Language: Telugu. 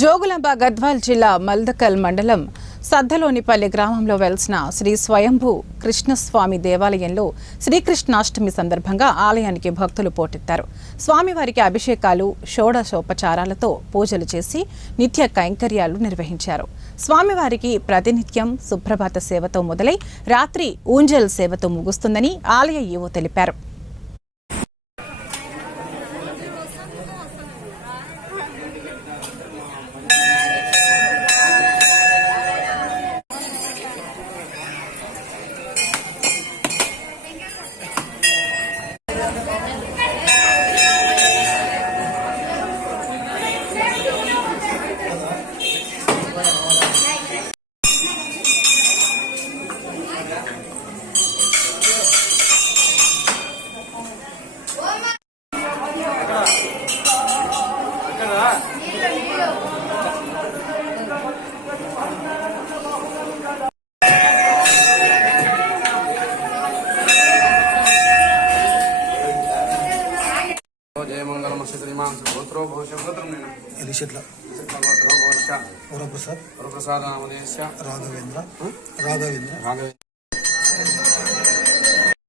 జోగులాంబ గద్వాల్ జిల్లా మల్దకల్ మండలం సద్దలోనిపల్లి గ్రామంలో వెలిసిన శ్రీ స్వయంభూ కృష్ణస్వామి దేవాలయంలో శ్రీకృష్ణాష్టమి సందర్భంగా ఆలయానికి భక్తులు పోటెత్తారు. స్వామివారికి అభిషేకాలు, షోడశోపచారాలతో పూజలు చేసి నిత్య కైంకర్యాలు నిర్వహించారు. స్వామివారికి ప్రతినిత్యం సుప్రభాత సేవతో మొదలై రాత్రి ఊంజల్ సేవతో ముగుస్తుందని ఆలయ ఈవో తెలిపారు. जय मंगलम श्रीमां गोत्रो भविष्य गोत्रमेन एलिशेट्ला गोत्रो भविष्य वरप्रसाद वरप्रसाद नामदेस्य राघवेंद्र